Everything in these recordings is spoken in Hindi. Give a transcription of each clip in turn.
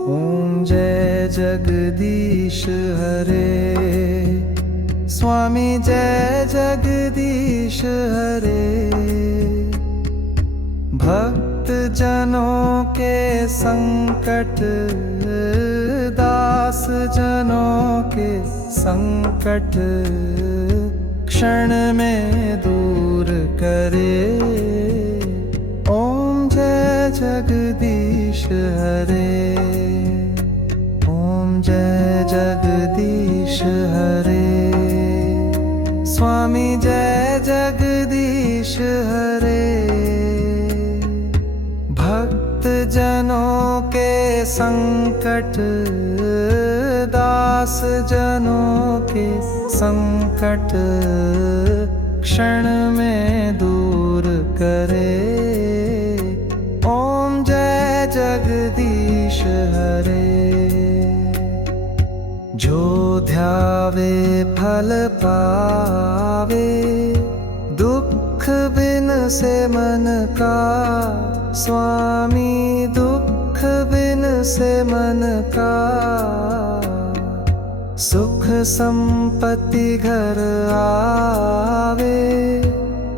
ओम जय जगदीश हरे। स्वामी जय जगदीश हरे। भक्त जनों के संकट, दास जनों के संकट क्षण में दूर करे। ओम जय जगदीश हरे। ओम जय जगदीश हरे। स्वामी जय जगदीश हरे। भक्त जनों के संकट, दास जनों के संकट क्षण में दूर करे। ओम जय जगदीश हरे। जो ध्यावे फल पावे, दुख बिन से मन का। स्वामी दुख बिन से मन का। सुख संपत्ति घर आवे,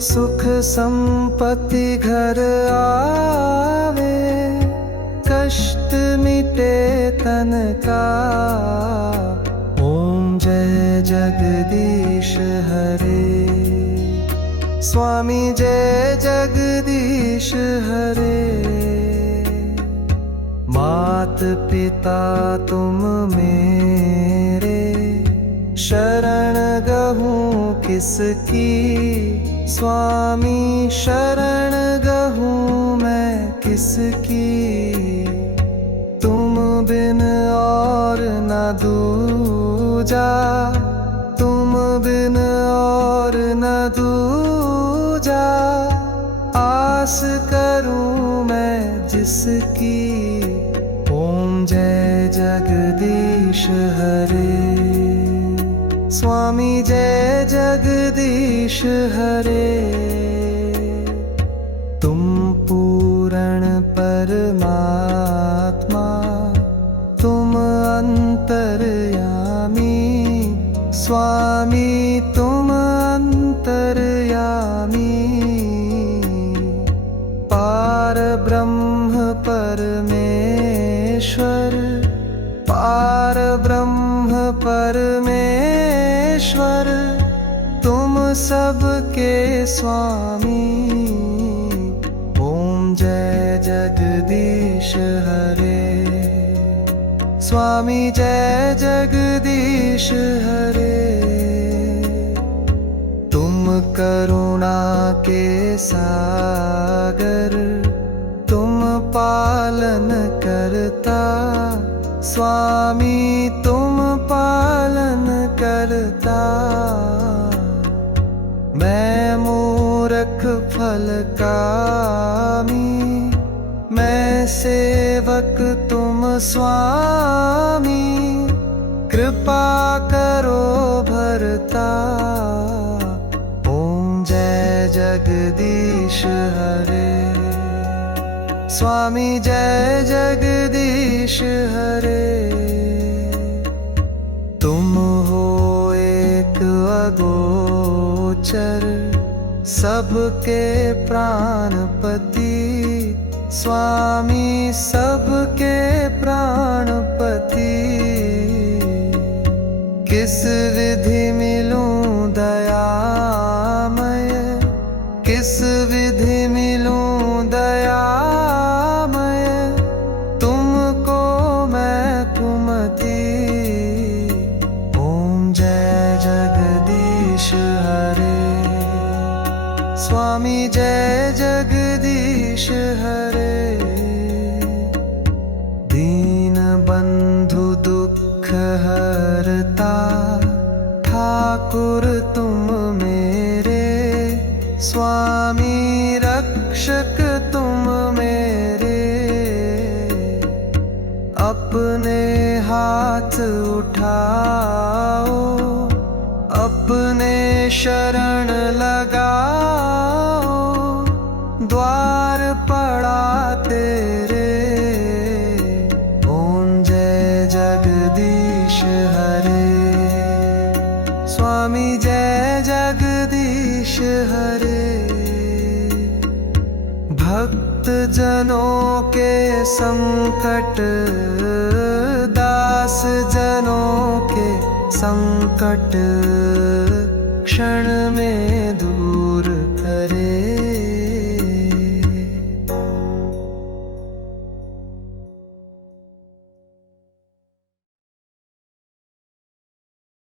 सुख संपत्ति घर आवे। कष्ट मिटे तन का। ओम जय जगदीश हरे। स्वामी जय जगदीश हरे। मात पिता तुम मेरे, शरण गहूँ किसकी। स्वामी शरण गहूँ मैं किसकी। तुम बिन और न दूजा, तुम बिन और न दूजा। आस करूं मैं जिसकी। ओम जय जगदीश हरे। स्वामी जय जगदीश हरे। तुम पूर्ण परमात्मा, तुम अंतर्यामी। स्वामी तुम अंतर्यामी। पार ब्रह्म परमेश्वर, पार ब्रह्म परमेश्वर। तुम सबके स्वामी। ओम जय जगदीश हरे। स्वामी जय जगदीश हरे। तुम करुणा के सागर, तुम पालन करता। स्वामी तुम पालन करता। मैं मूर्ख फल कामी, मैं सेवक तुम स्वामी। कृपा करो भरता। ओम जय जगदीश हरे। स्वामी जय जगदीश हरे। तुम हो एक अगोचर, सबके प्राणपति। स्वामी सबके प्राणपति। किस विधि मिलूं दयामय, किस विधि मिलूं दयामय। तुमको मैं कुमति। ओम जय जगदीश हरे। स्वामी जय जगदीश हरे। दीन बंधु दुख हरता, ठाकुर तुम मेरे। स्वामी रक्षक तुम मेरे। अपने हाथ उठाओ, अपने शरण लगाओ। द्वार पड़ा तेरे। ओम ईश हरे। भक्त जनों के संकट, दास जनों के संकट क्षण में